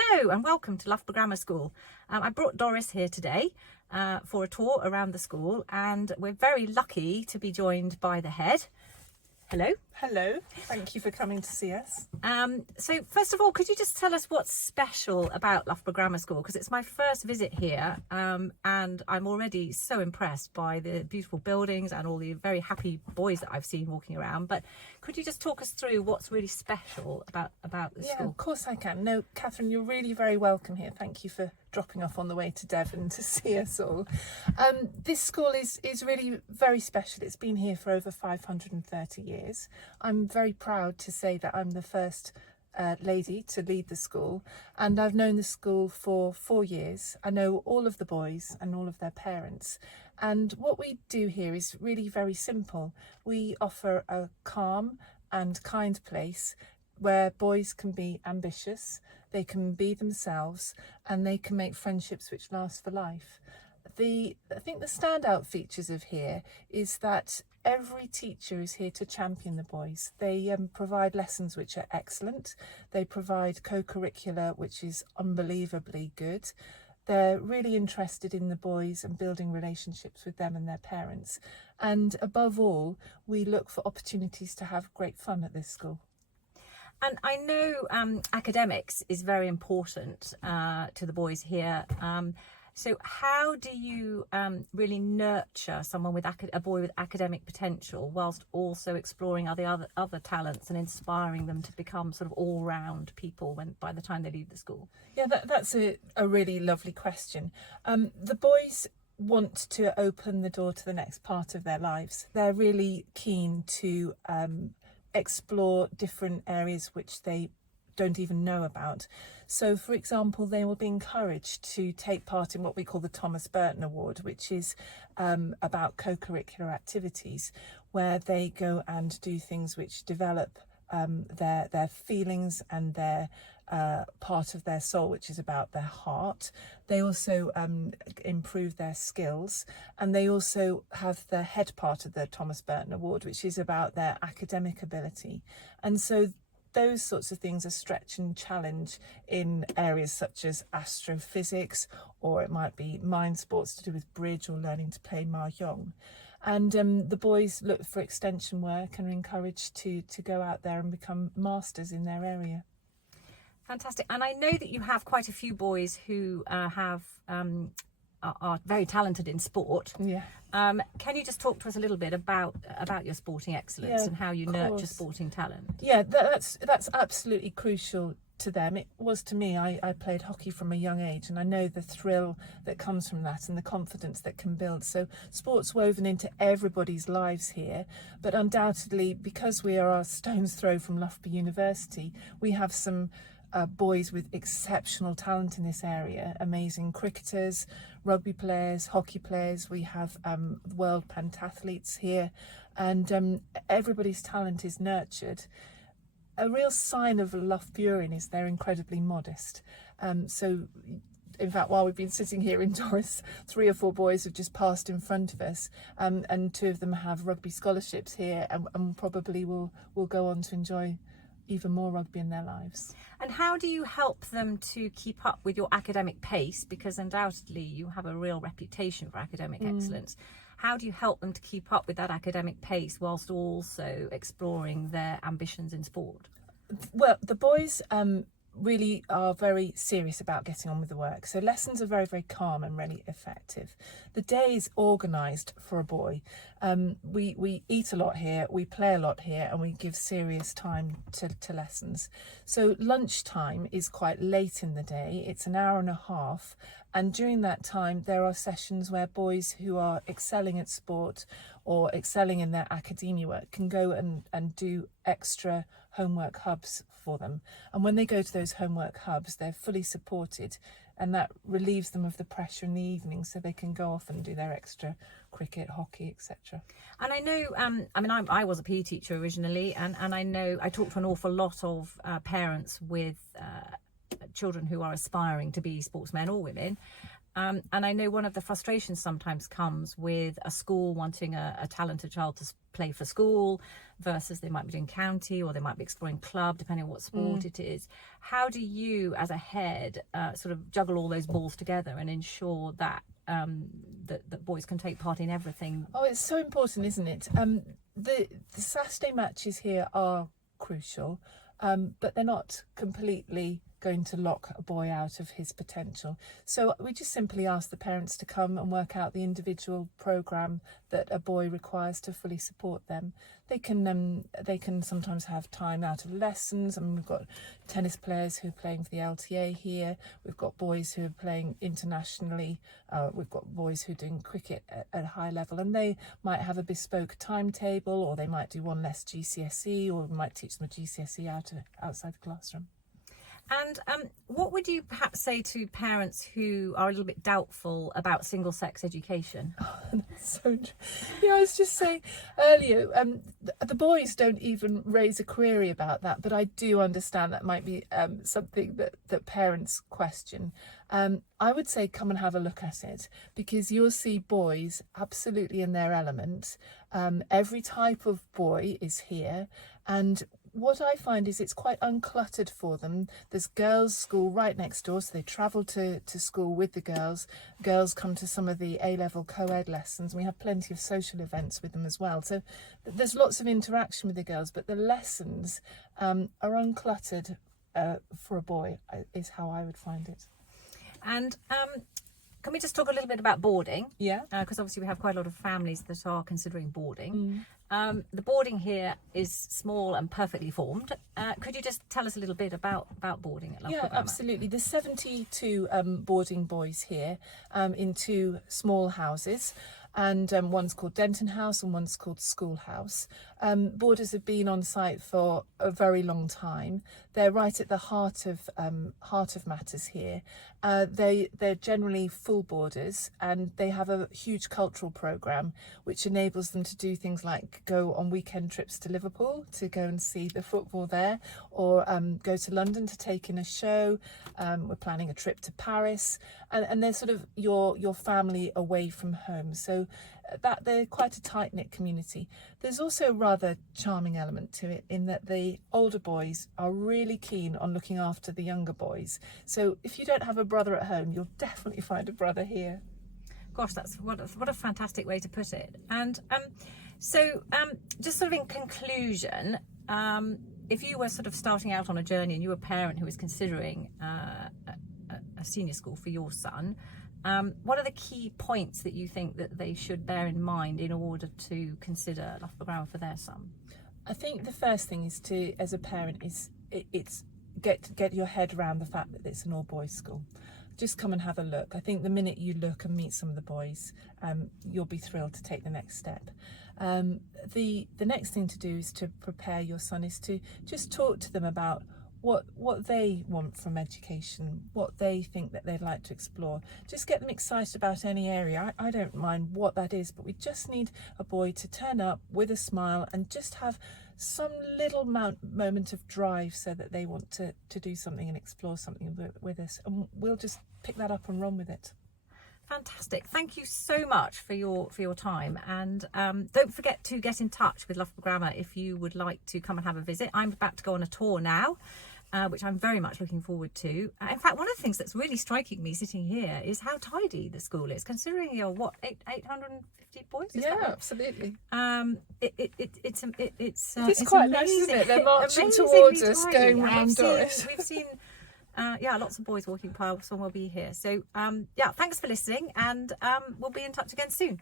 Hello and welcome to Loughborough Grammar School. I brought Doris here today for a tour around the school, and we're very lucky to be joined by the head. Hello. Hello, thank you for coming to see us. So first of all, could you just tell us what's special about Loughborough Grammar School? Because it's my first visit here, and I'm already so impressed by the beautiful buildings and all the very happy boys that I've seen walking around. But could you just talk us through what's really special about the Yeah, school? of course I can. No, Catherine, you're really very welcome here. Thank you for dropping off on the way to Devon to see us all. This school is really very special. It's been here for over 530 years. I'm very proud to say that I'm the first lady to lead the school, and I've known the school for 4 years. I know all of the boys and all of their parents, and what we do here is really very simple. We offer a calm and kind place where boys can be ambitious, they can be themselves, and they can make friendships which last for life. I think the standout features of here is that every teacher is here to champion the boys. They provide lessons which are excellent. They provide co-curricular which is unbelievably good. They're really interested in the boys and building relationships with them and their parents. And above all, we look for opportunities to have great fun at this school. And I know academics is very important to the boys here. So how do you really nurture someone with a boy with academic potential whilst also exploring other talents and inspiring them to become sort of all-round people by the time they leave the school? Yeah, that's a really lovely question. The boys want to open the door to the next part of their lives. They're really keen to explore different areas which they don't even know about. So for example, they will be encouraged to take part in what we call the Thomas Burton Award, which is about co-curricular activities where they go and do things which develop their feelings and their part of their soul, which is about their heart. They also improve their skills, and they also have the head part of the Thomas Burton Award, which is about their academic ability. And so those sorts of things are stretch and challenge in areas such as astrophysics, or it might be mind sports to do with bridge or learning to play mahjong. And the boys look for extension work and are encouraged to go out there and become masters in their area. Fantastic. And I know that you have quite a few boys who are very talented in sport. Yeah. Can you just talk to us a little bit about your sporting excellence and how you nurture sporting talent? Yeah, that's absolutely crucial to them. It was to me. I played hockey from a young age, and I know the thrill that comes from that and the confidence that can build. So sport's woven into everybody's lives here, but undoubtedly, because we are a stone's throw from Loughborough University, we have some boys with exceptional talent in this area, amazing cricketers, rugby players, hockey players. We have world pentathletes here, and everybody's talent is nurtured. A real sign of a Loughbourian is they're incredibly modest. So in fact, while we've been sitting here indoors, 3 or 4 boys have just passed in front of us, and 2 of them have rugby scholarships here, and probably will go on to enjoy even more rugby in their lives. And how do you help them to keep up with your academic pace? Because undoubtedly you have a real reputation for academic excellence. How do you help them to keep up with that academic pace whilst also exploring their ambitions in sport? Well, the boys really are very serious about getting on with the work. So lessons are very, very calm and really effective. The day is organised for a boy. We eat a lot here, we play a lot here, and we give serious time to lessons. So lunchtime is quite late in the day. It's an hour and a half. And during that time, there are sessions where boys who are excelling at sport or excelling in their academia work can go and do extra homework hubs for them. And when they go to those homework hubs, they're fully supported, and that relieves them of the pressure in the evening, so they can go off and do their extra cricket, hockey, etc. And I know, I was a PE teacher originally, and I know I talk to an awful lot of parents with children who are aspiring to be sportsmen or women, And I know one of the frustrations sometimes comes with a school wanting a talented child to play for school versus they might be doing county or they might be exploring club, depending on what sport it is. How do you, as a head, sort of juggle all those balls together and ensure that that boys can take part in everything? Oh, it's so important, isn't it? The Saturday matches here are crucial, but they're not completely going to lock a boy out of his potential. So we just simply ask the parents to come and work out the individual programme that a boy requires to fully support them. They can sometimes have time out of lessons. I mean, we've got tennis players who are playing for the LTA here. We've got boys who are playing internationally. We've got boys who are doing cricket at a high level, and they might have a bespoke timetable, or they might do one less GCSE, or we might teach them a GCSE outside the classroom. And what would you perhaps say to parents who are a little bit doubtful about single-sex education? Yeah, I was just saying earlier, the boys don't even raise a query about that, but I do understand that might be something that parents question. I would say come and have a look at it, because you'll see boys absolutely in their element. Every type of boy is here, and what I find is it's quite uncluttered for them. There's girls' school right next door, so they travel to school with the girls. Girls come to some of the A-level co-ed lessons. We have plenty of social events with them as well. So there's lots of interaction with the girls, but the lessons are uncluttered for a boy, is how I would find it. And can we just talk a little bit about boarding? Yeah. Because obviously we have quite a lot of families that are considering boarding. The boarding here is small and perfectly formed. Could you just tell us a little bit about boarding at Loughborough? Yeah, absolutely. There's 72 boarding boys here in 2 small houses. And one's called Denton House and one's called Schoolhouse. Boarders have been on site for a very long time. They're right at the heart of matters here. They're generally full boarders, and they have a huge cultural programme which enables them to do things like go on weekend trips to Liverpool to go and see the football there, or go to London to take in a show. We're planning a trip to Paris, and they're sort of your family away from home. So that they're quite a tight-knit community. There's also a rather charming element to it in that the older boys are really keen on looking after the younger boys. So if you don't have a brother at home, you'll definitely find a brother here. Gosh, that's what a fantastic way to put it. And so just sort of in conclusion, if you were sort of starting out on a journey and you were a parent who was considering a senior school for your son, what are the key points that you think that they should bear in mind in order to consider Loughborough for their son? I think the first thing is to, as a parent, it's get your head around the fact that it's an all-boys school. Just come and have a look. I think the minute you look and meet some of the boys, you'll be thrilled to take the next step. The next thing to do is to prepare your son, is to just talk to them about what they want from education, what they think that they'd like to explore. Just get them excited about any area. I don't mind what that is, but we just need a boy to turn up with a smile and just have some little moment of drive so that they want to do something and explore something with us, and we'll just pick that up and run with it. Fantastic. Thank you so much for your time, and don't forget to get in touch with Loughborough Grammar if you would like to come and have a visit. I'm about to go on a tour now, which I'm very much looking forward to. In fact, one of the things that's really striking me sitting here is how tidy the school is, considering you're 850 boys? Yeah, absolutely. It's quite nice, isn't it? They're marching towards us, going round Doris. We've seen lots of boys walking past, and we'll be here. So thanks for listening, and we'll be in touch again soon.